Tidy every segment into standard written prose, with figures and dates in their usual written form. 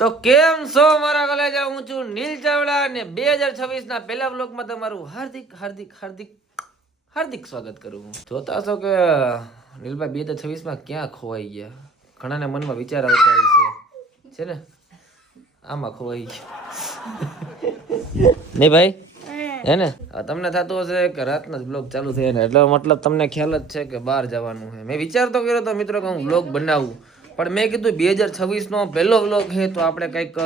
તો કેમ છો મારા કલેજા, હું છું નીલ ચાવડા અને 2026 ના પહેલા વ્લોગમાં તમારું હાર્દિક હાર્દિક હાર્દિક હાર્દિક સ્વાગત કરું છું. જોતા હશો કે નીલભાઈ 2026 માં ક્યાં ખોવાઈ ગયા. ઘણાને મનમાં વિચાર આવતા હોય છે ને આમાં ખોવાઈ ગયા નહીં ભાઈ હે ને. તમને થતું હશે કે રાતના જ બ્લોગ ચાલુ થયા ને એટલે મતલબ તમને ખ્યાલ જ છે કે બહાર જવાનું છે. મેં વિચાર તો કર્યો તો મિત્રો કે હું બ્લોગ બનાવું, પણ મેં કીધું 2026 નો પહેલો વ્લોગ છે તો આપણે કંઈક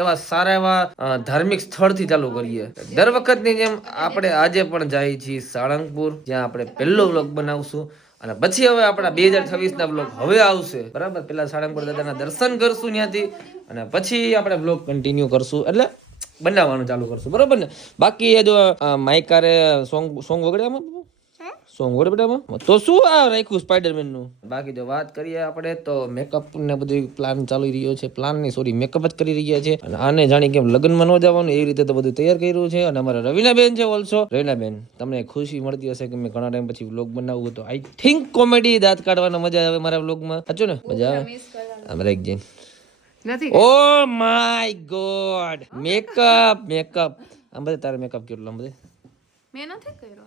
એવા સારા એવા ધાર્મિક સ્થળથી ચાલુ કરીએ. દર વખતની જેમ આપણે આજે પણ જઈએ છીએ સાળંગપુર, જ્યાં આપણે પહેલો વ્લોગ બનાવશું અને પછી હવે આપણા 2026 ના વ્લોગ હવે આવશે બરાબર. પેલા સાળંગપુર દાદાના દર્શન કરશું ત્યાંથી અને પછી આપણે વ્લોગ કન્ટિન્યુ કરશું, એટલે બનાવવાનું ચાલુ કરશું બરોબર ને. બાકી એ જો માઇકારે સોંગ વગડ્યામાં સોંગ વગડે બેટામાં તો શું આ રાખ્યું સ્પાઈડરમેન નું. બાકી જો વાત કરીએ આપણે તો મેકઅપ ને બધું પ્લાન ચાલી રહ્યો છે. પ્લાન નહીં સોરી મેકઅપ જ કરી રહ્યા છે અને આને જાણી કેમ લગ્નમાં ન જવાનું એવી રીતે તો બધું તૈયાર કર્યું છે. અને અમારા રવિનાબેન છે ઓલ્સો. રવિનાબેન તમને ખુશી મળતી હશે કે મેં ઘણા ટાઈમ પછી વ્લોગ બનાવું તો આઈ થિંક કોમેડી દાંત કાઢવાનો મજા આવે મારા વ્લોગમાં. સાચું ને મજા આવે અમારે એક જઈને નથી. Oh my God makeup makeup આમ બધે તારે મેકઅપ કેટલો આમ બધે મેં નથી કર્યો.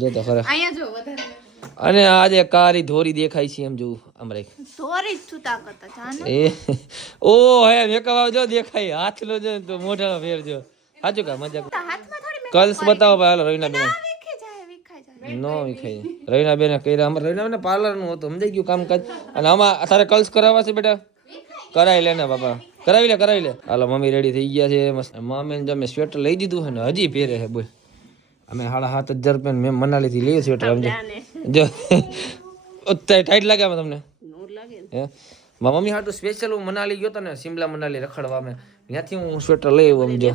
જો તો ખરા અહીંયા જો વધારે અને આજે કારી ધોરી દેખાય છે એમ જોઉં અમારે થોડી છૂટા કરતા જાને એ ઓ હે મેકઅપ આવજો દેખાય હાથ લો જો તો મોઢામાં ફેરજો. સાચું કા મજાક હાથમાં થોડી મેં કલ્સ બતાવો ભાઈ હાલો રવિના બેન વિખાઈ જાય નો વિખાય રવિના બેન કર્યા અમારે રવિના બેન પાર્લર નું હતું સમજાઈ ગયું કામકાજ. અને આમાં તારે કલ્સ કરાવવા છે બેટા કરાવી લે ને બાપા કરાવી લે. હાલો મમ્મી રેડી થઈ ગયા છે મસ્ત. મમ્મીને જો મેં સ્વેટર લઈ દીધું છે ને હજી પહેરે છે બોલ. અમે 7,500 રૂપિયા મેં મનાલી થી લઈએ સ્વેટર સમજો જો ટાઈટ લાગે આમાં તમને હે. મારા મમ્મી હાટું સ્પેશિયલ હું મનાલી ગયો તો ને સિમલા મનાલી રખડવા મેં ત્યાંથી હું સ્વેટર લઈ આવ્યો સમજો.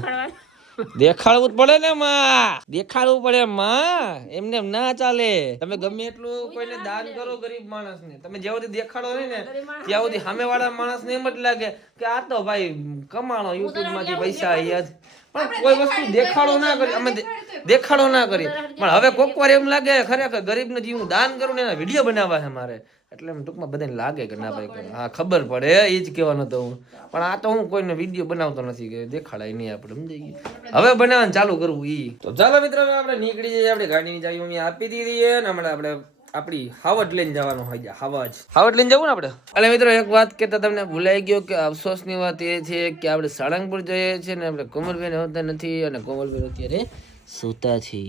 દેખાડવું જ પડે ને માં, દેખાડવું પડે માં, એમને એમ ના ચાલે. તમે ગમે એટલું કોઈને દાન કરો ગરીબ માણસને, તમે જ્યાં સુધી દેખાડો નહીં ને ત્યાં સુધી સામે વાળા માણસને એમ જ લાગે કે આ તો ભાઈ કમાણો યુટ્યુબ માંથી પૈસા યાદ. પણ કોઈ વસ્તુ દેખાડો ના કરી, અમે દેખાડો ના કરી. પણ હવે કોક વાર એમ લાગે ખરેખર ગરીબને જે હું દાન કરું ને એના વિડીયો બનાવવા છે મારે, એટલે એમ ટૂંકમાં બધાને લાગે કે ના ભાઈ હા ખબર પડે એ જ કહેવાનું હતું હું. પણ આ તો હું કોઈને વિડીયો બનાવતો નથી કે દેખાડાય નહીં આપણે સમજાઈ ગયું. હવે બનાવવાનું ચાલુ કરવું ઈ. તો ચાલો મિત્રો આપણે નીકળી જઈએ. આપણે ગાડીની ચાવી અમે આપી દીધી છે ને હમણાં આપણે આપણી હાવજ લઈને જવાનું હોય. હાવજ લઈને જવું ને આપણે. એટલે મિત્રો એક વાત કહેતા તમને ભૂલાઈ ગયો કે અફસોસની વાત એ છે કે આપણે સાળંગપુર જઈએ છીએ ને આપણે કોમલબેન હોતા નથી અને કોમલબેન અત્યારે સૂતા છે.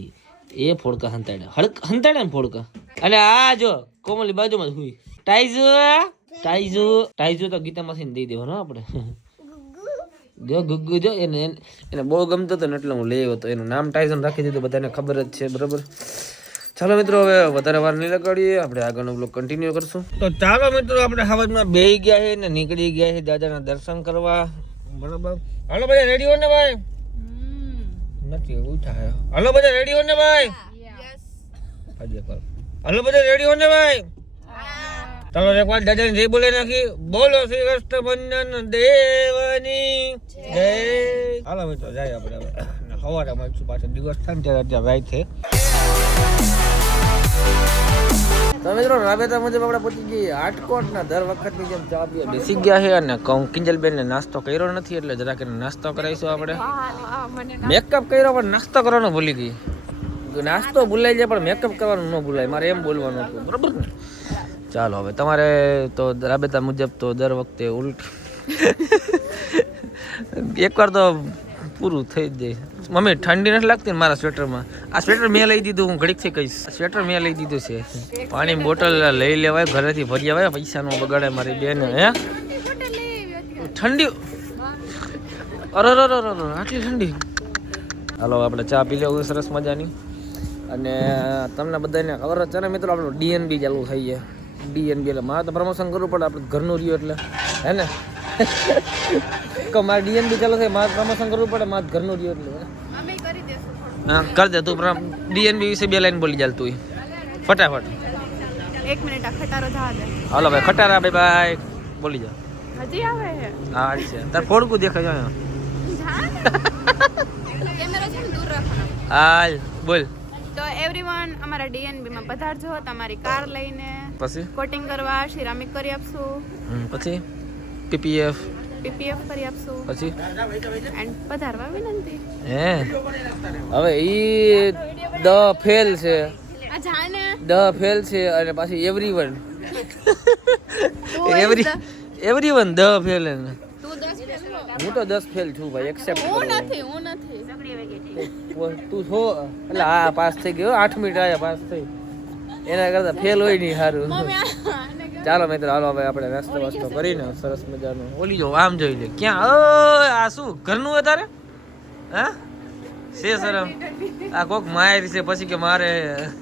એ ફોડકા હંતાડ્યા ને ફોડકા. અને આ જો કોમલની બાજુમાં જ હુઈ ટાઈઝુ તો ગીતામાંથી દઈ દેવાનો આપણે. જો ગુગ્ગુ જો એને બહુ ગમતો હતો ને એટલે હું લઈ આવ્યો હતો. એનું નામ ટાઈઝન રાખી દીધું, બધાને ખબર જ છે બરાબર. ચાલો મિત્રો હવે વધારે વાર નહીં લગાડીએ, આપણે આગળનો બ્લોગ કન્ટિન્યુ કરશું. તો ચાલો મિત્રો આપણે હવાજમાં બેહી ગયા છે ને નીકળી ગયા છે દાદાના દર્શન કરવા બરાબર. હાલો બધા રેડી હો ને ભાઈ? નથી ઉઠા. હાલો બધા રેડી હો ને ભાઈ? હાલો બધા રેડી હો ને ભાઈ? ચાલો એક વાર દાદાને જય બોલે નાખી. બોલો શ્રી કૃષ્ણ દેવની જય. હાલો મિત્રો જાય આપણે હવે સવારે મળશું પાછળ દિવસ થાય ને ત્યારે અત્યારે રાઈટ છે. તો મિત્રો રાબેતા મુજબ આપણે પહોંચી ગઈ આટકોટ ના દર વખતની જેમ ચા પીવા બેસી ગયા છે અને કિંજલબેન ને નાસ્તો કર્યો નથી એટલે જરાક એને નાસ્તો કરાવીશું આપણે. મેકઅપ કર્યો પણ નાસ્તો કરવાનો ભૂલી ગઈ. નાસ્તો ભૂલાઈ જાય પણ મેકઅપ કરવાનું ન ભૂલાય, મારે એમ બોલવાનું હતું બરોબર ને. ચાલો હવે તમારે તો રાબેતા મુજબ તો દર વખતે ઉલટ એકવાર તો પૂરું થઈ જ જાય. મમ્મી ઠંડી નથી લાગતી ને મારા સ્વેટરમાં? આ સ્વેટર મેં લઈ દીધું, હું ઘડીક થી કહીશ. સ્વેટર મેં લઈ દીધું છે. પાણી બોટલ લઈ લેવાય, ઘરેથી ભરી આવાય, પૈસા નો બગાડે મારી બેન. હે ઠંડી અરે આટલી ઠંડી. હાલો આપણે ચા પી લેવું સરસ મજાની. અને તમને બધાને ખબર જ છે ને મિત્રો આપણું ડીએનબી ચાલુ થઈ જાય. ડીએનબી એટલે મારે તો પ્રમોશન કરવું પડે, આપણે ઘરનું રહ્યું એટલે હે ને. મારે ડીએનબી ચાલુ થાય, મારે પ્રમોશન કરવું પડે, મારે ઘરનું રહ્યું એટલે હા કર દે તું. ડીએનબી વિશે 2 લાઈન બોલી ચાલ તું ફટાફટ. 1 મિનિટ આ ખટારો થવા દે. હાલો ભાઈ ખટારા બાય બાય બોલી જા. હજી આવે છે? હા છે તાર ફોડકું દેખાય છે. કેમેરા છે ને દૂર રાખવાનો. હાલ બોલ. તો એવરીવન અમારા ડીએનબી માં પધારજો તમારી કાર લઈને. પછી કોટિંગ કરવા સિરામિક કરી આપશું, પછી પીપીએફ પીપીએફ કરી આપશું પછી એન્ડ પધારવા વિનંતી. હે હવે ઈ દ ફેલ છે, આ જાને દ ફેલ છે અને પાછી એવરીવન તું એવરીવન દ ફેલ હે ને. તું 10 ફેલ હો. હું તો 10 ફેલ છું ભાઈ, એક્સેપ્ટ હું કરો. નથી તું છો એટલે હા પાસ થઈ ગયો, 8 મિનિટ આયા પાસ થઈ, એના કરતા ફેલ હોય નહીં સારું. મમ્મી આને ચાલો મિત્રો હાલો હવે આપણે નાસ્તો વાસ્તો કરીને સરસ મજાનું ઓલી જો આમ જોઈ લે ક્યાં ઓય આ શું ઘરનું હે તારે હા છે શરમ આ કોક માયરી છે પછી કે મારે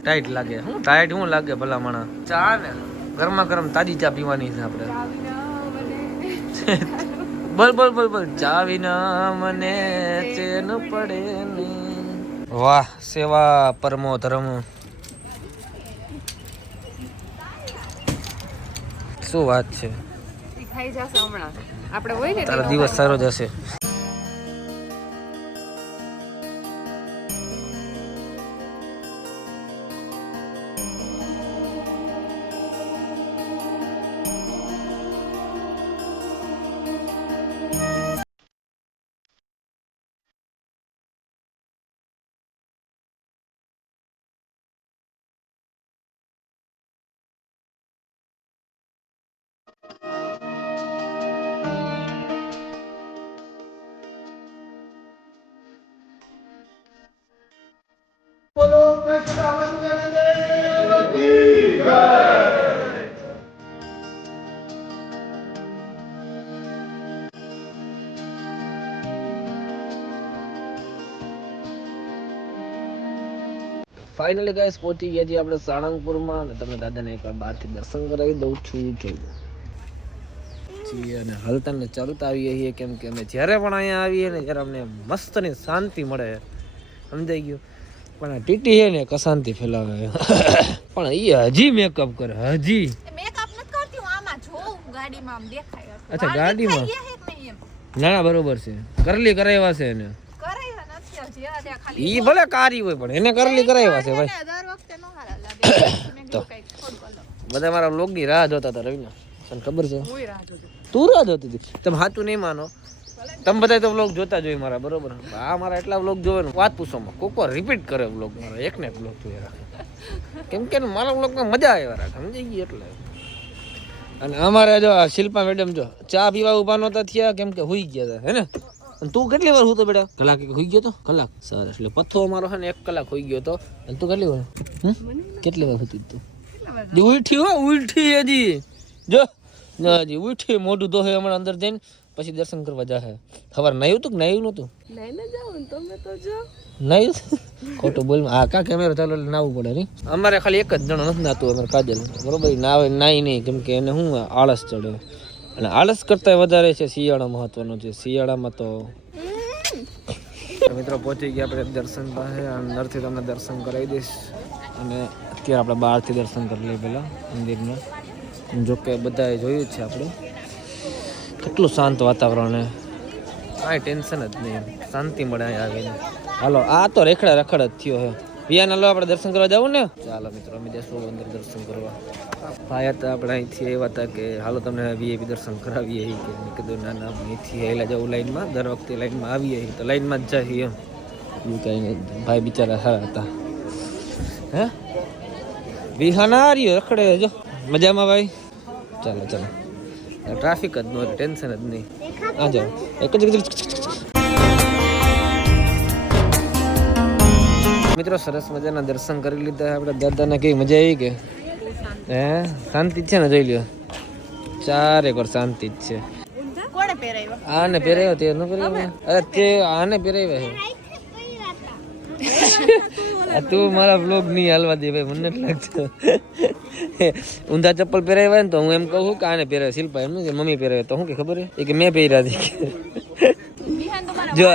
ટાઈટ લાગે હું ટાઈટ હું લાગે ભલા માણા ચા ને ગરમા ગરમ તાજી ચા પીવાની છે આપણે બોલ બોલ બોલ બોલ ચા વિના મને ચેન પડે નહીં. વાહ સેવા પરમો ધર્મ. શું વાત છે, ખાઈ જશે હમણાં આપણે હોય ને તારો દિવસ સારો જશે. ફાઇનલી ગાઈસ પહોંચી ગયા છીએ આપણે સાળંગપુરમાં અને તમને દાદાને એકવાર બહારથી દર્શન કરાવી દઉં છું. જોઈએ અને હલતા ને ચાલતા આવીએ છીએ કેમ કે અમે જ્યારે પણ અહીંયા આવીએ ને ત્યારે અમને મસ્ત ને શાંતિ મળે, સમજાઈ ગયું. પણ આ ટીટી છે ને કશાંતિ ફેલાવે પણ એ હજી મેકઅપ કરે, હજી મેકઅપ નથી કરતી હું, આમાં જોઉં ગાડીમાં આમ દેખાય. અચ્છા ગાડીમાં ના બરોબર છે, કરલી કરાવ્યા છે એને, ઈ ભલે કારી હોય પણ એને કરલી કરાવ્યા છે ભાઈ. તો બધા મારા વ્લોગ ની રાહ જોતા હતા રવિના, તને ખબર છે? તું રાહ જોતી હતી, તમે સાચું નહીં માનો, તમે બધા તો વ્લોગ જોતા જ હોય મારા, બરોબર? આ મારા એટલા વ્લોગ જોવે ને વાત પૂછોમાં, કોક વાર રિપીટ કરે વ્લોગ મારા, એક ને એક વ્લોગ જોઈ રાખે કેમ કે મારા વ્લોગમાં મજા આવે રાખે, સમજી ગઈ એટલે. અને અમારે જો શિલ્પા મેડમ જો ચા પીવા ઉભા નહોતા થયા કેમ કે હુઈ ગયા હતા, હે ને? અને તું કેટલી વાર હું તો બેટા? કલાક હોઈ ગયો તો, કલાક સરસ. એટલે પથ્થો અમારો છે ને 1 કલાક હોઈ ગયો તો. અને તું કેટલી વાર કેટલી વાર હતી તું? ઉઠી હો, ઉઠી હજી જો હજી ઉઠી, મોઢું ધોહે હમણાં અંદર જઈને પછી દર્શન કરવા જાહે. ખબર નાયું તું કે નાયું નતું? નાયું ખોટું બોલ. હા કા કેમેરો ચાલો એટલે નાવું પડે નહીં. અમારે ખાલી એક જ જણો નથી નાતું, અમારે કાજલ બરોબર નાવે નાઈ નહીં કેમ કે એને શું આળસ ચડે, અને આળસ કરતા વધારે છે શિયાળા મહત્વનો છે. શિયાળામાં તો મિત્રો પહોંચી ગયા આપણે દર્શન પાસે, અંદરથી તમને દર્શન કરાવી દઈશ. અને અત્યારે આપણે બહારથી દર્શન કરી લઈએ પહેલાં મંદિરના. જોકે બધાએ જોયું જ છે આપણે કેટલું શાંત વાતાવરણ, કાંઈ ટેન્શન જ નહીં, શાંતિ મળે અહીંયા આવીને. હાલો આ તો રેખડા રખડ જ થયો હે. વિયાન હાલો આપણે દર્શન કરવા જવું ને? ચાલો મિત્રો અમે જઈશું અંદર દર્શન કરવા. ભાઈ હતા આપણે અહીંથી આવ્યા હતા કે હાલો તમને વીઆઈપી દર્શન કરાવીએ કે મેં કીધું ના ના અહીંથી આવેલા જવું લાઈનમાં, દર વખતે લાઈનમાં આવીએ તો લાઈનમાં જ જઈએ એમ. એવું કંઈ નહીં, ભાઈ બિચારા સારા હતા. હે વિહાના રહ્યો રખડે જો મજામાં ભાઈ. ચાલો ચાલો, ટ્રાફિક જ ન હોય, ટેન્શન જ નહીં. આ જાઓ એક જ મિત્રો સરસ મજાના દર્શન કરી લીધા આપણે. દાદાને કેવી મજા આવી કે હે? શાંતિ જ છે ને? જોઈ લ્યો ચારે કોર શાંતિ જ છે. કોણે પહેરાવ્યો? આને પહેરાવ્યો તે ન પહેરાવ્યો? અરે તે આને પહેરાવ્યા છે. તું મારા બ્લોગ નહીં હાલવા દે ભાઈ, મને નથી લાગતું. ઊંધા ચપ્પલ પહેરાવ્યા ને તો હું એમ કહું કે આને પહેરાવે શિલ્પા, એમ કે મમ્મી પહેરાવે તો શું કે ખબર એ કે મેં પહેર્યા હતી. જો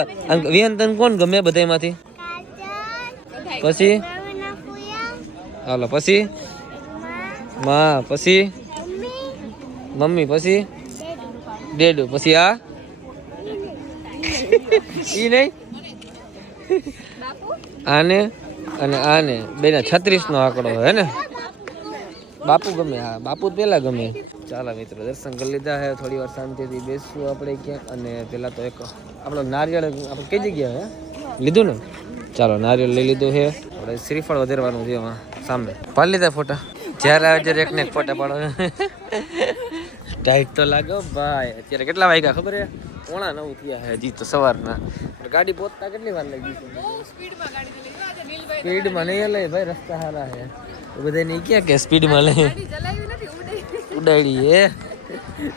વિહાન તને કોણ ગમે બધામાંથી? પછી હાલો પછી માં, પછી મમ્મી, પછી ડેડુ, પછી આ ઈ નહીં આને અને આને બેના 36 નો આંકડો હે ને? બાપુ ગમે, હા બાપુ પેલા ગમે. ચાલો મિત્રો દર્શન કરી લીધા હે, થોડી વાર શાંતિથી બેસવું આપણે ક્યાંક. અને પેલા તો એક આપણો નારિયેળ આપણે કઈ જગ્યા હે લીધું ને, ચાલો નારિયેળ લઈ લીધું છે. આપણે શ્રીફળ વધારવાનું છે એમાં સામે. પાડી લીધા ફોટા, જ્યારે આવે ત્યારે એક ને એક ફોટા પાડો. ટાઈટ તો લાગો ભાઈ. અત્યારે કેટલા વાગ્યા ખબર હે? 8:45 થયા હે હજી તો સવારના. ગાડી પહોંચતા કેટલી વાર લાગી છે? સ્પીડમાં નહીં લે ભાઈ, રસ્તા સારા હે. બધા નહીં ક્યાં કે સ્પીડમાં લે, ઉડાડી હે.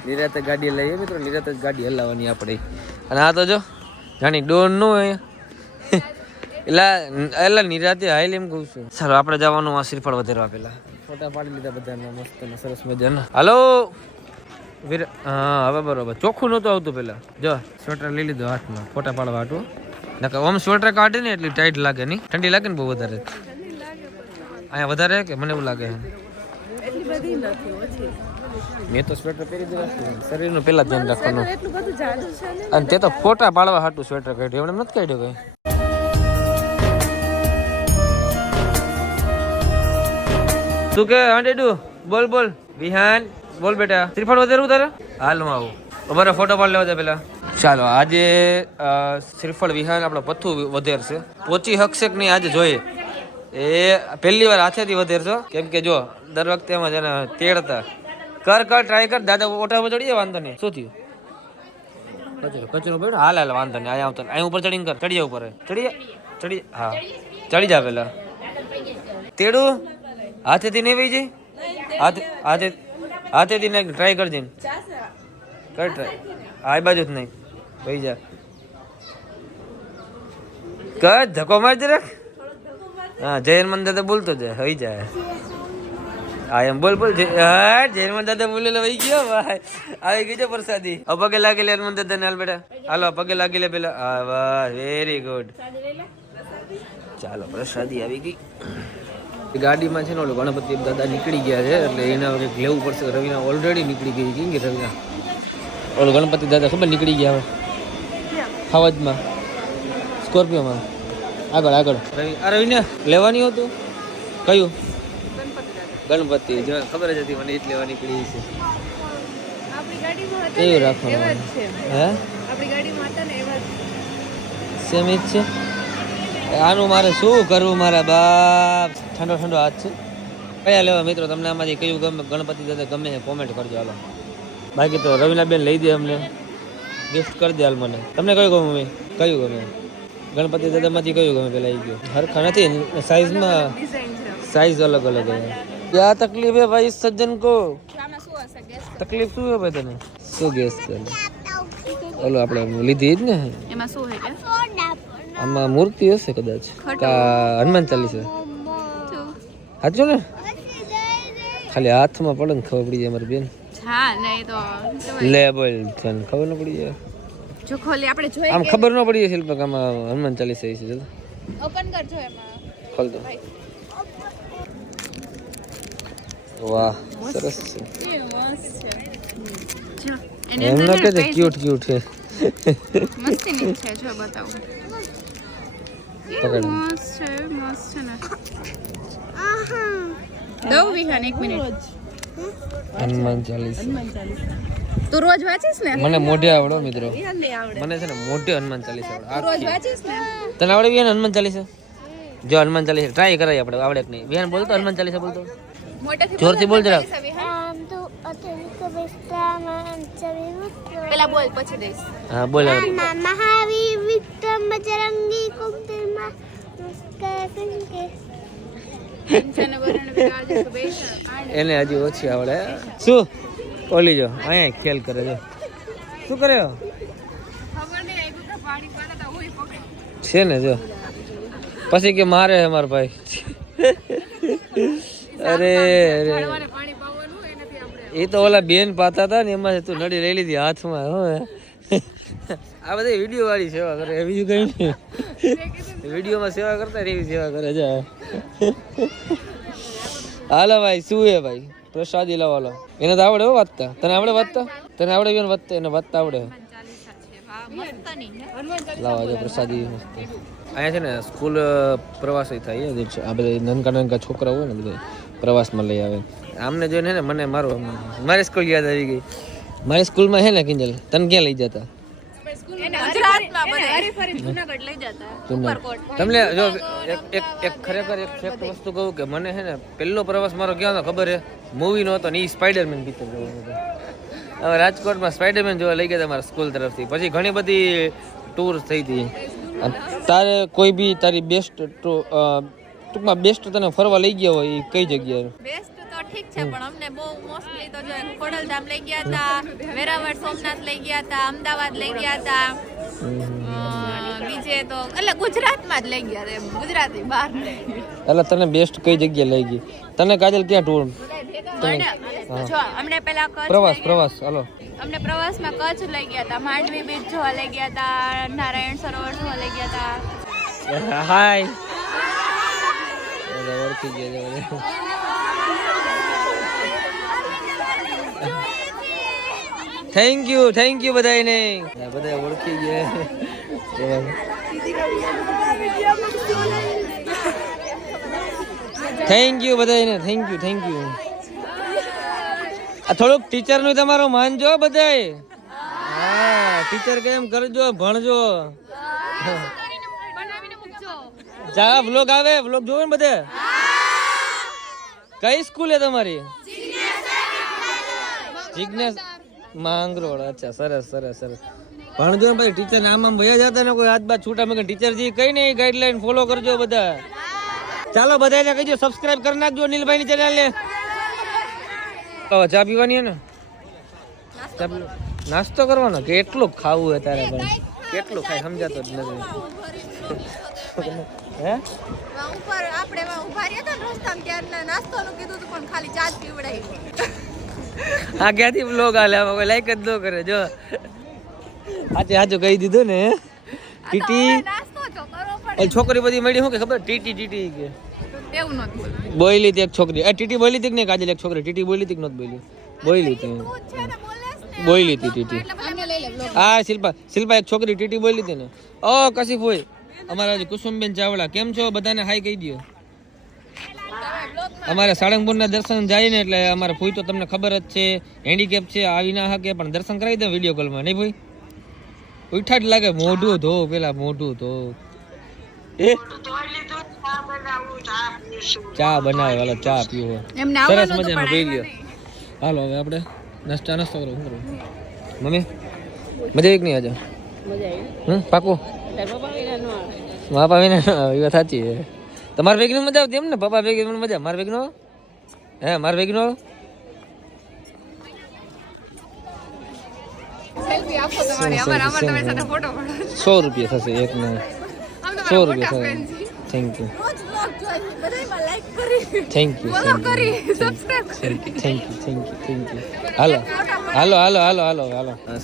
નિરાતે ગાડી લઈએ મિત્રો, નિરાતે જ ગાડી હલાવવાની આપણે. અને આ તો જો જાણી ડોન નું હે એલા નિરાતે હાઈલ એમ કહું છું. ચાલો આપણે જવાનું આ શ્રીફળ વધારવા. પેલા ફોટા પાડી લીધા બધાના મસ્ત ને સરસ મજાના. હાલો વીર, હા હવે બરોબર. ચોખ્ખું નહોતું આવતું પેલા. જો સ્વેટર લઈ લીધો હાથમાં ફોટા પાડવા હાટું. નકર ઓમ સ્વેટર કાઢે ને એટલી ટાઈટ લાગે નહીં, ઠંડી લાગે ને બહુ વધારે. અહીંયા વધારે કે મને એવું લાગે. મેં તો સ્વેટર પહેરી દીધું, શરીરનું પેલા ધ્યાન રાખવાનું. અને તે તો ફોટા પાડવા હાટું સ્વેટર કાઢ્યું, એમને નથી કાઢ્યું કઈ. તું કે હાંડેડુ બોલ બોલ વિહાન બોલ બેટા. શ્રીફળ વધારવું તારે? હાલ હું આવું. અમારે ફોટો પાડી લેવા દે પેલા. ચાલો આજે શ્રીફળ વિહાન આપણો પથ્થું વધારશે. પહોંચી શકશે કે નહીં આજે જોઈએ. એ પહેલી વાર હાથેથી વધારશો, કેમ કે જો દર વખતે એમાં જેને તેડતા. કર ટ્રાય કર. દાદા ઓટા ઉપર ચડીએ, વાંધો નહીં. શું થયું? કચરો બેઠો. હાલ હાલ વાંધો નહીં. અહીંયા આવતો અહીં ઉપર ચડીને કર. ચડીએ ઉપર ચડી. હા ચડી જા પેલા. તેડું હાથેથી નહીં વહી જાય. હાથેથી નહીં ટ્રાય કરજે. કર ટ્રાય. આ બાજુ જ નહીં વહી જા. કર ધક્કો માર જરાક. હા જયરમન દાદા બોલતો જાય હઈ જાય. હા એમ બોલ બોલ. જયરમન દાદા બોલેલો વહી ગયો ભાઈ. આવી ગઈ છે પ્રસાદી. પગે લાગી લે હનુમાન દાદા ને. હાલ બેટા હાલો પગે લાગી લે પેલા. હા વાહ વેરી ગુડ. ચાલો પ્રસાદી આવી ગઈ. ગાડીમાં છે ને ઓલો ગણપતિ દાદા નીકળી ગયા છે, એટલે એના કંઈક લેવું પડશે. રવિના ઓલરેડી નીકળી ગઈ. કેમ કે રવિના ઓલો ગણપતિ દાદા ખબર નીકળી ગયા હવે હવાજમાં સ્કોર્પિયોમાં. આગળ રવિ આ રવિને લેવાની હતું. કયું ગણપતિ? જો ખબર જ હતી મને, એટલે લેવા નીકળી છે. કેવું રાખવાનું હે? સેમ જ છે. આનું મારે શું કરવું મારા બાપ? ઠંડો ઠંડો હાથ છે. કયા લેવા મિત્રો? તમને આમાંથી કયું ગમે? ગણપતિ દાદા ગમે કોમેન્ટ કરજો. હાલો બાકી તો રવિના બેન લઈ દે, અમને ગિફ્ટ કરી દે હાલ મને. તમને કયું ગમે મમ્મી? કયું ગમે? ગણપતિ દાદામાંથી કયું ગમે? પેલા આવી ગયો હરખા નથી સાઈઝમાં, સાઈઝ અલગ અલગ હે. क्या तकलीफ है भाई सज्जन को? तकलीफ શું હે ભાઈ તને? શું ગેસ કરે? ઓલો આપણે લીધી જ ને. એમાં શું હે કે? આમાં મૂર્તિ હશે કદાચ, કા હનુમાન ચાલીસા. સાચું ને? ખાલી હાથમાં પડે ને ખબર પડી જાય મારી બેન. હા નહીં તો લે બોલ તને ખબર ન પડી જાય. જો ખોલી આપણે જોઈએ. આમ ખબર ન પડી જાય શિલ્પક આમાં હનુમાન ચાલીસા છે. ચલો ઓપન કરજો એમાં. ખોલ દો. વાહ સરસ છે. જો એમ ન કે ક્યુટ ક્યુટ છે. મસ્તી ની છે. જો બતાવું. પકડ. મસ્ત છે ને. દો વિહાન 1 મિનિટ. હનુમાન ચાલીસા તું રોજ વાંચીસ ને? મને મોઢે આવડો મિત્રો. મને છે ને મોઢે હનુમાન ચાલીસા આવડે. રોજ વાંચીસ ને? તને આવડે વિહાન હનુમાન ચાલીસા? જો હનુમાન ચાલીસા ટ્રાય કરાય આપણે. આવડે કે નહીં વિહાન? બોલતો હનુમાન ચાલીસા બોલતો. જોરથી બોલ જરા. પેલા બોલ પછી દઈશ. હા બોલ. મહાવીર વિક્રમ બજરંગી કુમતિમાં મુસ્કાન એને હજી ઓછી આવડે. શું ઓલી જો અહીંયા ખેલ કરે છે. શું કરે છે ને? જો પછી કે મારે હે મારા ભાઈ. અરે એ તો ઓલા બેન પાતા હતા ને એમાં તું નડી લઈ લીધી હાથમાં. આ બધી વિડીયો વાળી સેવા કરે, બીજું કઈ નહીં. વિડીયોમાં સેવા કરતા એવી સેવા કરે છે. હાલો ભાઈ શું હે ભાઈ? પ્રસાદી લાવો. હાલો એને તો આવડે વાંચતા. તને આવડે વાંચતા? તને આવડે બેન વાંચતા? એને વાંચતા આવડે. લાવો જો પ્રસાદી અહીંયા છે ને સ્કૂલ પ્રવાસ થાય. આ બધા નાનકા નાનકા છોકરા હોય ને બધા પ્રવાસમાં લઈ આવે. આમને જોઈને હે ને મને મારી સ્કૂલ યાદ આવી ગઈ. મારી સ્કૂલમાં હે ને કિંજલ તને ક્યાં લઈ જતા? તમને જો એક ખરેખર એક ફેક્ટ વસ્તુ કહું કે મને હે ને પહેલો પ્રવાસ મારો ક્યાં હતો ખબર હે? મૂવી નો હતો ને, એ સ્પાઈડરમેન પિક્ચર જોવાનો હતો. હવે રાજકોટમાં સ્પાઈડરમેન જોવા લઈ ગયા મારા સ્કૂલ તરફથી. પછી ઘણી બધી ટૂર થઈ હતી. તારે કોઈ બી તારી બેસ્ટ ટૂંકમાં બેસ્ટ તને ફરવા લઈ ગયા હોય એ કઈ જગ્યાએ? બેસ્ટ તો ઠીક છે પણ અમને બહુ મોસ્ટલી તો જો ખોડલધામ લઈ ગયા હતા, વેરાવળ સોમનાથ લઈ ગયા હતા, અમદાવાદ લઈ ગયા હતા, બીજે તો એટલે ગુજરાતમાં જ લઈ ગયા હતા, એમ ગુજરાતી બહાર નહીં. એટલે તને બેસ્ટ કઈ જગ્યાએ લઈ ગઈ? તને કાજલ ક્યાં ટૂર? જો અમને પેલા કચ્છ પ્રવાસ હાલો અમને પ્રવાસમાં કચ્છ લઈ ગયા હતા, માંડવી બીચ જોવા લઈ ગયા હતા, નારાયણ સરોવર જોવા લઈ ગયા હતા. હાય ઓળખી ગયા. થેન્ક યુ બધાને. બધા ઓળખી ગયા. થેન્ક યુ બધાને. Thank you. આ થોડુંક ટીચરનું તમારો માનજો બધાય. હા ટીચર કેમ કરજો, ભણજો. જા વ્લોગ આવે, વ્લોગ જોવો ને બધે. કઈ સ્કૂલ હે તમારી? જિગ્નેશ માંગરોળ. અચ્છા સરસ. ભણજો ને ભાઈ. ટીચર આમ ભયા જતા ને કોઈ હાથ બાદ છૂટા મગર ટીચર જી કઈ નહીં ગાઈડલાઈન ફોલો કરજો બધા. ચાલો બધાને કહીજો સબસ્ક્રાઇબ કરી નાખજો નીલભાઈ ની ચેનલ ને. ચા પીવાની હે ને? નાસ્તો કરવાનો? કેટલું ખાવું હે તારે? પણ કેટલું ખાય સમજાતો જ નથી. હે ઉપર આપણે ઉભા રહ્યા હતા રસ્તામાં ત્યારે નાસ્તોનું કીધું હતું પણ ખાલી ચા જ પીવડાવી. આ ક્યાંથી વ્લોગ આલે? આમાં કોઈ લાઈક જ ન કરે. જો આજે કહી દીધું ને. ટીટી નાસ્તો તો કરવો પડે. છોકરી બધી મળી શું કે ખબર? ટીટી કે એવું નથી બોલી હતી એક છોકરી. ટીટી બોલી હતી કે નહીં કાજલ? એક છોકરી ટીટી બોલી હતી કે નહોતી બોલી? બોલી હતી. બોલી હતી ટીટી. હા શિલ્પા એક છોકરી ટીટી બોલી હતી ને. ઓ કશીફ હોય અમારા કુસુમબેન ચાવડા કેમ છો? બધાને હાઈ કહી દો. અમારે સાળંગપુરના દર્શન જાય ને એટલે અમારે ફૂઈ તો તમને ખબર જ છે હેન્ડીકેપ છે, આવી ના શકે પણ દર્શન કરાવી દો વિડીયો કોલમાં. નહીં ભાઈ ઉઠા જ લાગે. મોઢું ધો પેલા, મોઢું ધો. ચા બનાવે. હાલો ચા પીવો. સરસ મજાનો પી લ્યો. હાલો હવે આપણે નાસ્તો કરો. શું કરો મમ્મી? મજા આવી કે નહીં આજે? પાકું? બાપા વિના એ વાત સાચી છે. તમારે ભેગી મજા આવતી એમ ને? પપ્પા ભેગી મજા? મારા ભેગનો હે? મારા ભેગનો 100 રૂપિયા થશે એક ને. 100 રૂપિયા થશે. Thank you. હાલો.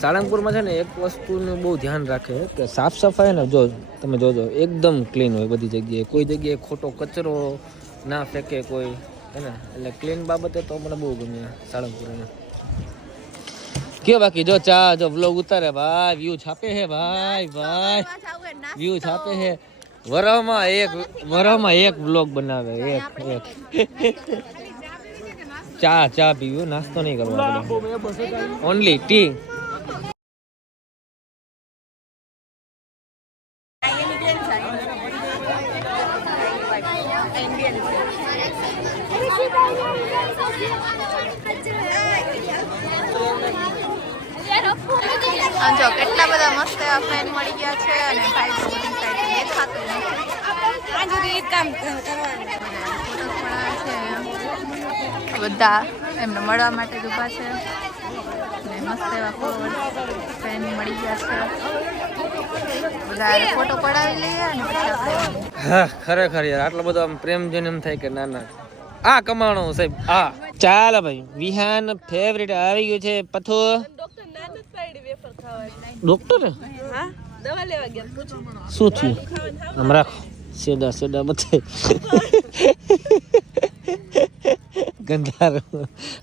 સાળંગપુરમાં છે ને એક વસ્તુનું બહુ ધ્યાન રાખે કે સાફ સફાઈ ને જો તમે જોજો એકદમ ક્લીન હોય બધી જગ્યાએ. કોઈ જગ્યાએ ખોટો કચરો ના ફેંકે કોઈ, હે ને? એટલે ક્લીન બાબતે તો મને બહુ ગમે સાળંગપુરને. કયો બાકી જો ચા જો વ્લોગ ઉતારે ભાઈ, વ્યૂ છાપે હે ભાઈ. વ્યૂ છાપે હે. વરહમાં એક વ્લોગ બનાવે. એક ચા પીવું, નાસ્તો નહીં કરવો ઓનલી ટી. જો કેટલા બધા મસ્ત એવા ફેન મળી ગયા છે અને ભાઈ તો બધી સાઈડ દેખાતું નથી. બધા એમને મળવા માટે જ ઊભા છે અને મસ્ત એવા ફેન મળી ગયા છે. બધા ફોટો પડાવી લઈએ અને પછી આપણે હા ખરેખર યાર આટલો બધો આમ પ્રેમ જોઈને એમ થાય કે ના આ કમાણો સાહેબ. હા ચાલો ભાઈ વિહાન ફેવરેટ આવી ગયું છે પથો. ડોક્ટર દવા લેવા ગયા. શું થયું? આમ રાખો. સેડા બતાય. ગંધારો.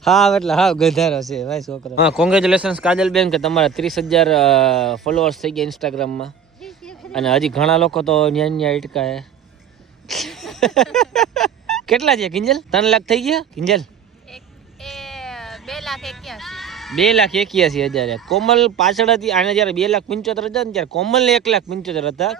હા એટલે હા ગંધારો છે ભાઈ છોકરો. હા કોંગ્રેચ્યુલેશન્સ કાજલબેન કે તમારા 30,000 ફોલોઅર્સ થઈ ગયા ઇન્સ્ટાગ્રામમાં. અને હજી ઘણા લોકો તો ન્યા અટકા હે. કેટલા છે કિંજલ? 3 લાખ થઈ ગયા કિંજલ? એ 2,81,000. 2,81,000. કોમલ પાછળ હતી. આને જયારે 2,75,000 હતા ને ત્યારે કોમલ ને 1,75,000 હતા.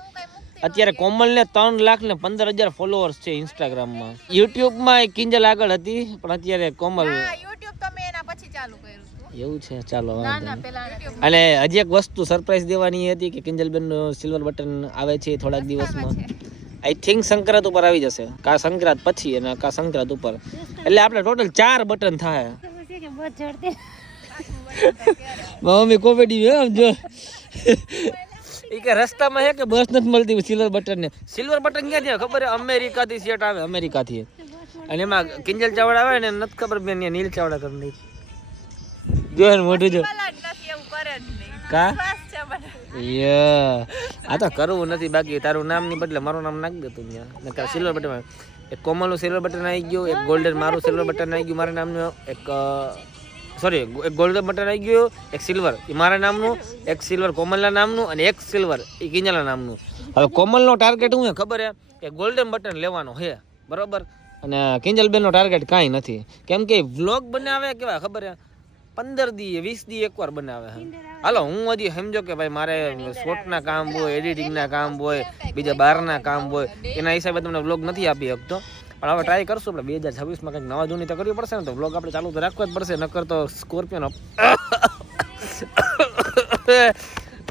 અત્યારે કોમલ ને 3,15,000 ફોલોઅર્સ છે ઇન્સ્ટાગ્રામમાં. યુટ્યુબમાં કિંજલ આગળ હતી પણ અત્યારે કોમલ. YouTube તો મેં એના પછી ચાલુ કર્યું હતું. એવું છે, ચાલો ના વાંધો ના નહીં. પેલા અને હજી એક વસ્તુ સરપ્રાઈઝ દેવાની હતી કે કિંજલબેન નું સિલ્વર બટન આવે છે થોડાક દિવસમાં. આઈ થિંક સંક્રાંત ઉપર આવી જશે, કા સંક્રાંત પછી અને કા સંક્રાંત ઉપર. એટલે આપણે ટોટલ 4 બટન થાય. મમ્મી કોમેડી હે જો. ઈ કે રસ્તામાં હે કે બસ નથી મળતી સિલ્વર બટન ને. સિલ્વર બટન ક્યાં છે ખબર હે? અમેરિકા થી સેટ આવે, અમેરિકા થી. અને એમાં કિંજલ ચાવડા આવે ને નથી ખબર બેન નીલ ચાવડા કરી નાખી. જો ને મોઢું જો નથી એવું કરે જ નહીં. કા શ્વાસ છે બધા. યે આ તો કરવું નથી બાકી. તારું નામ ની બદલે મારું નામ નાખ દે તું ત્યાં. નકર સિલ્વર બટન એક કોમલ નું સિલ્વર બટન આવી ગયું, એક ગોલ્ડન મારું સિલ્વર બટન આવી ગયું મારા નામનું, એક સોરી એક ગોલ્ડન બટન આવી ગયું, એક સિલ્વર એ મારા નામનું, એક સિલ્વર કોમલના નામનું અને એક સિલ્વર એ કિંજલના નામનું. હવે કોમલનો ટાર્ગેટ શું છે ખબર હે કે ગોલ્ડન બટન લેવાનો છે બરોબર. અને કિંજલબેનનો ટાર્ગેટ કાંઈ નથી કેમ કે વ્લોગ બનાવે કેવા ખબર હે 15 દી 20 દી એકવાર બનાવે. હાલો હું હજી સમજો કે ભાઈ મારે શોર્ટના કામ હોય, એડિટિંગના કામ હોય, બીજા બહારના કામ હોય, એના હિસાબે તમને વ્લોગ નથી આપી શકતો. પણ હવે ટ્રાય કરશું આપણે 2026માં કંઈક નવા જૂની તો કરવી પડશે ને. તો વ્લોગ આપણે ચાલુ તો રાખવો જ પડશે, નકર તો સ્કોર્પિયોનો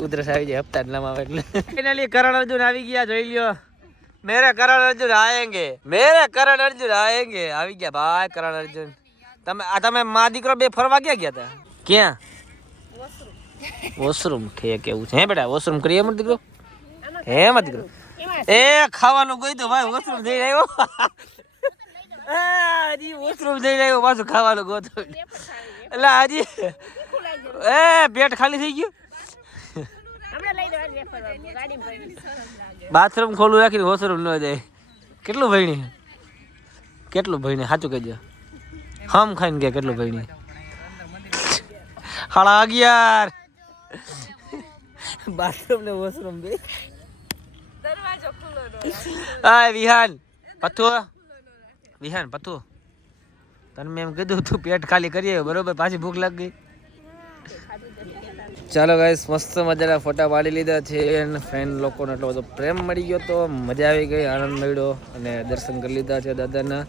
ઉધરસ આવી જાય હપ્તા જ નામ આવે એટલે. ફાઇનલી કરણ અર્જુન આવી ગયા, જોઈ લ્યો. મેરે કરણ અર્જુન આયેંગે, મેરે કરણ અર્જુન આયેંગે. આવી ગયા ભાઈ કરણ અર્જુન. તમે માં દીકરો બે ફરવા ગયા હતા? ક્યાં? વોશરૂમ કે કેવું છે હે બેટા? વોશરૂમ કરીએ મત દીકરો? હે મત દીકરો? એ ખાવાનું ગઈ તો ભાઈ વોશરૂમ જઈ આવ્યો. હજી વોશરૂમ જઈ આવ્યો પાછું ખાવાનું ગોતો. એટલે હજી એ પેટ ખાલી થઈ ગયું. બાથરૂમ ખોલું રાખીને વોશરૂમ ન જાય. કેટલું ભણી? કેટલું ભણી સાચું કહેજો. હમ ખાઈને કે કેટલું ભણી? 11:30. બાથરૂમ ને વોશરૂમ બે. દરવાજો ખુલ્લો ન હોય. હા વિહાન પથ્થુ, વિહાન પથ્થુ તને મેં એમ કીધું તું પેટ ખાલી કરીએ બરોબર, પાછી ભૂખ લાગી ગઈ. ચાલો ગાઈસ મસ્ત મજાના ફોટા પાડી લીધા છે અને ફ્રેન્ડ લોકોને એટલો બધો પ્રેમ મળી ગયો તો મજા આવી ગઈ, આનંદ મળ્યો અને દર્શન કરી લીધા છે દાદાના.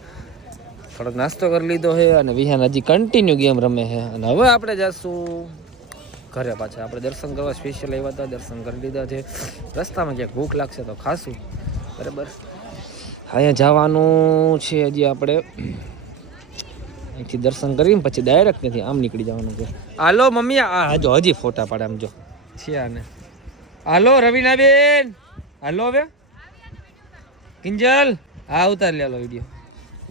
થોડોક નાસ્તો કરી લીધો છે અને વિહાન હજી કન્ટિન્યુ ગેમ રમે છે. અને હવે આપણે જઈશું ઘરે પાછા. આપણે દર્શન કરવા સ્પેશિયલ આવ્યા હતા, દર્શન કરી લીધા છે. રસ્તામાં ક્યાંક ભૂખ લાગશે તો ખાશું બરાબર. અહીંયા જવાનું છે હજી આપણે, અહીંથી દર્શન કરીને પછી ડાયરેક્ટ નથી આમ નીકળી જવાનું છે. હાલો મમ્મી, આ જો હજી ફોટા પાડે આમ જો છે આને. હાલો રવીનાબેન, હાલો હવે કિંજલ હા ઉતાર લે. હાલો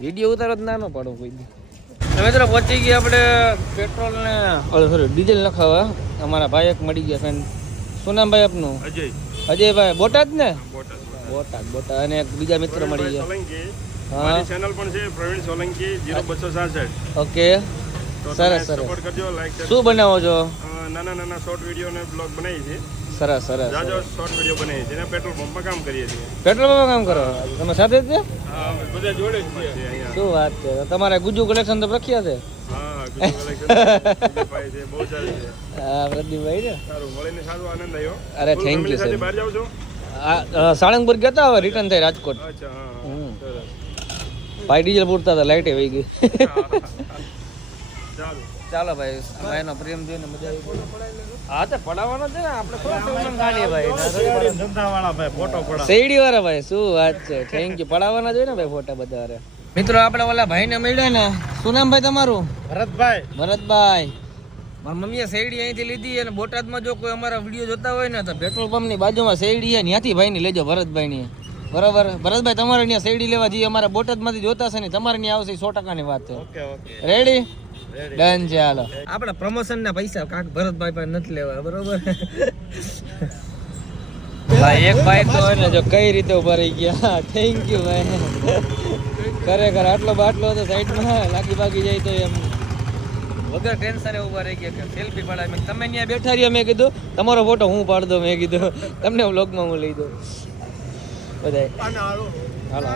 વિડીયો ઉતારો જ ના પાડો કોઈ દી. હવે તો પહોંચી ગયા આપણે પેટ્રોલ ને સોરી ડીઝલ નખાવા. અમારા ભાઈ એક મળી ગયા ફ્રેન્ડ. શું નામ ભાઈ આપનું? અજયભાઈ. બોટાદ ને? બોટાદ. અને એક બીજા મિત્ર મળી ગયા. હા ચેનલ પણ છે પ્રવીણ સોલંકી 0266. ઓકે સરસ સરસ. સપોર્ટ કરજો, લાઈક કરજો. શું બનાવો છો? નાના શોર્ટ વિડિયો ને બ્લોગ બનાવી છે. સરસ સરસ. જાજો શોર્ટ વિડિયો બનાવી છે. એના પેટ્રોલ પંપમાં કામ કરીએ છીએ. પેટ્રોલ પંપમાં કામ કરો તમે સાથે જ છે? હા બધા જોડે જ છીએ અહીંયા. શું વાત છે, તમારે ગુજુ કલેક્શન તો પ્રખ્યાત છે. હા ગુજુ કલેક્શન ભાઈ છે, બહુ સારી છે. હા પ્રદીપભાઈ ને સારું મળીને સારો આનંદ આવ્યો. અરે થેન્ક યુ સાથે સર. બહાર જાવ છો? સાળંગપુર ગયા હવે રિટર્ન થઈ રાજકોટ. અચ્છા હા સરસ. ભાઈ ડીઝલ પૂરતા હતા, લાઈટે વહી ગઈ. ચાલો ચાલો ભાઈ, ભાઈનો પ્રેમ જોઈને મજા આવી. હા તો પડાવવાનો છે ને આપણે, થોડા ગાડીએ ભાઈ ધંધાવાળા ભાઈ ફોટો પડા. શેરડી વાળા ભાઈ. શું વાત છે, થેન્ક યુ. પડાવવાના જોઈએ ને ભાઈ ફોટા બધા. મિત્રો આપણે ઓલા ભાઈને મળ્યા ને, શું નામ ભાઈ તમારું? ભરતભાઈ. ભરતભાઈ. મારી મમ્મીએ શેરડી અહીંથી લીધી અને બોટાદમાં જો કોઈ અમારા વિડીયો જોતા હોય ને તો પેટ્રોલ પંપની બાજુમાં શેરડી છે, ત્યાંથી ભાઈની લેજો ભરતભાઈની. બરાબર ભરતભાઈ, તમારે ત્યાં શેરડી લેવા જઈએ અમારા બોટાદમાંથી જોતા છે ને તમારે ત્યાં આવશે 100%ની વાત છે. ઓકે ઓકે રેડી ડન છે. હાલો આપણે પ્રમોશન ના પૈસા કાક ભરતભાઈ પાસે નથી લેવા બરોબર. ભાઈ એક ભાઈ તો ને જો કઈ રીતે ઉભા રહી ગયા. થેન્ક યુ ભાઈ. ખરેખર આટલો બાટલો હતો સાઈડમાં લાગી બાગી જાય તો એમ વગર ટેન્શને ઉભા રહી ગયા કે સેલ્ફી પડાય. મેં તમે ત્યાં બેઠા રહ્યા, મેં કીધું તમારો ફોટો હું પાડ દઉં, મેં કીધું તમને વ્લોગમાં હું લઈ દઉં બધાય. હાલો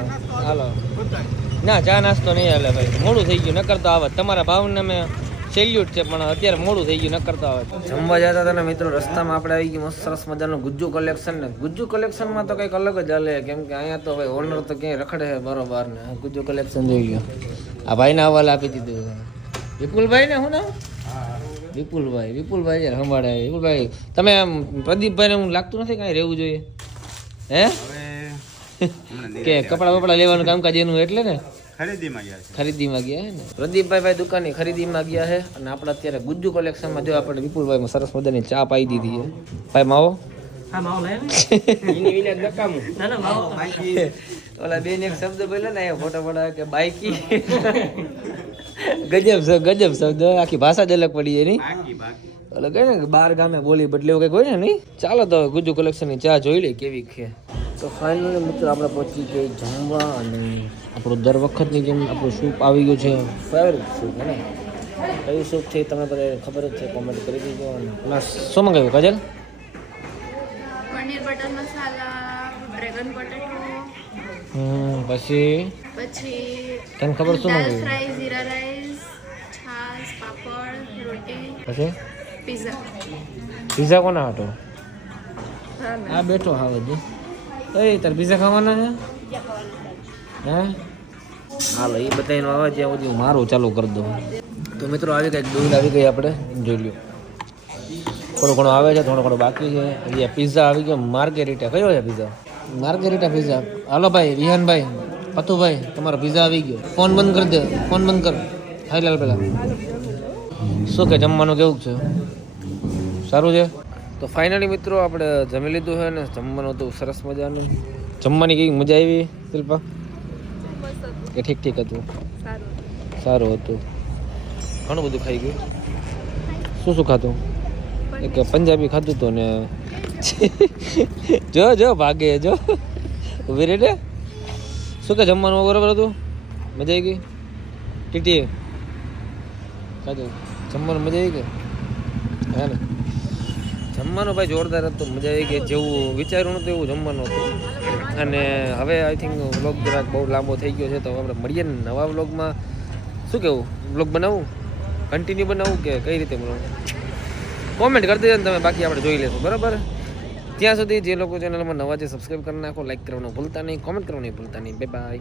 હાલો ના ચા નાસ્તો નહીં હાલે ભાઈ, મોડું થઈ ગયું. નકર તો આવત. તમારા ભાવને મેં સેલ્યુટ છે, પણ અત્યારે મોડું થઈ ગયું. નકર તો આવત. જમવા જતા હતા ને મિત્રો, રસ્તામાં આપણે આવી ગયું મસ્ત સરસ મજાનું ગુજ્જુ કલેક્શન. ને ગુજ્જુ કલેક્શનમાં તો કંઈક અલગ જ હાલે, કેમ કે અહીંયા તો ભાઈ ઓનર તો ક્યાંય રખડે છે બરોબર. ને ગુજ્જુ કલેક્શન જોઈ ગયો. આ ભાઈને હવાલે આપી દીધું. વિપુલભાઈ ને શું નામ? વિપુલભાઈ યાર સંભાળે. વિપુલભાઈ તમે આમ પ્રદીપભાઈને હું લાગતું નથી કાંઈ રહેવું જોઈએ હે કે કપડા બપડા લેવાનું કામકાજ એનું એટલે ને ખરીદીમાં ગયા હે ને પ્રદીપભાઈ ભાઈ દુકાનની ખરીદીમાં ગયા છે. અને આપણે અત્યારે ગુજ્જુ કલેક્શનમાં જો આપણે વિપુલભાઈ સરસ મજાની ચા પાઈ દીધી છે. ભાઈ માવો ઓલા બેન એક શબ્દ બોલ્યો ને ફોટા પડાવે કે બાઈકી ગજબ શબ્દ, આખી ભાષા જ અલગ પડી જાય નહીં. એટલે કહે ને બાર ગામે બોલી બદલે એવું કંઈક હોય ને નહીં. ચાલો તો ગુજ્જુ કલેક્શનની ચા જોઈ લે કેવી છે. તો ફાઇનલી મિત્રો આપણે પહોંચી ગઈ જમવા. અને આપણું દર વખતની જેમ આપણું સૂપ આવી ગયું છે, ફેવરેટ સૂપ હે ને. કયું સૂપ છે તમે બધા ખબર જ છે, કોમેન્ટ કરી દીજો. અને શું મંગાવ્યું કાજલ? પનીર બટર મસાલા, ડ્રેગન પોટેટો, પછી તને ખબર શું દાલ મંગાવ્યું? ફ્રાય, જીરા રાઈસ, છાશ, પાપડ, રોટી, પછી પિઝા. પીઝા કોના હતો? આ બેઠો હાવ જ. એ તાર પીઝા ખાવાના છે હે? હાલો એ બધાનો આવે ત્યાં સુધી હું મારું ચાલુ કરી દઉં. તો મિત્રો આવી કંઈક દૂધ આવી ગઈ, આપણે જોઈ લ્યો. થોડું ઘણું આવે છે, થોડું ઘણું બાકી છે. હજી પીઝા આવી ગયો, માર્ગેરીટા. કયો છે પીઝા? માર્ગેરીટા પીઝા. હાલો ભાઈ વિહાનભાઈ, પતુભાઈ, તમારો પીઝા આવી ગયો. ફોન બંધ કરી દે, ફોન બંધ કર. હાઈ લાલ પેલા શું કે જમવાનું કેવું છે? સારું છે. તો ફાઇનલી મિત્રો આપણે જમી લીધું છે ને જમવાનું હતું સરસ મજાનું. જમવાની કેવી મજા આવી શિલ્પા? કે ઠીક હતું? સારું હતું. ઘણું બધું ખાઈ ગયું. શું ખાતું? એક પંજાબી ખાધું હતું ને જો ભાગે જો ઉભી રે ને. શું કે જમવાનું બરાબર હતું? મજા આવી ગઈ? ટીટી ખાધું જમવાનું મજા આવી ગઈ હે ને? જમવાનું ભાઈ જોરદાર હતું, મજા આવી ગઈ. જેવું વિચાર્યું નતું એવું જમવાનું હતું. અને હવે આઈ થિંક વ્લોગ જરાક બહુ લાંબો થઈ ગયો છે, તો આપણે મળીએ ને નવા વ્લોગમાં. શું કેવું? વ્લોગ બનાવવું, કન્ટિન્યુ બનાવવું કે કઈ રીતે બનાવવું? કોમેન્ટ કરી દેજો ને તમે, બાકી આપણે જોઈ લેશું બરાબર. ત્યાં સુધી જે લોકો ચેનલમાં નવા છે સબસ્ક્રાઈબ કરી નાખો, લાઈક કરવાનું ભૂલતા નહીં, કોમેન્ટ કરવાનું ભૂલતા નહીં. Bye bye.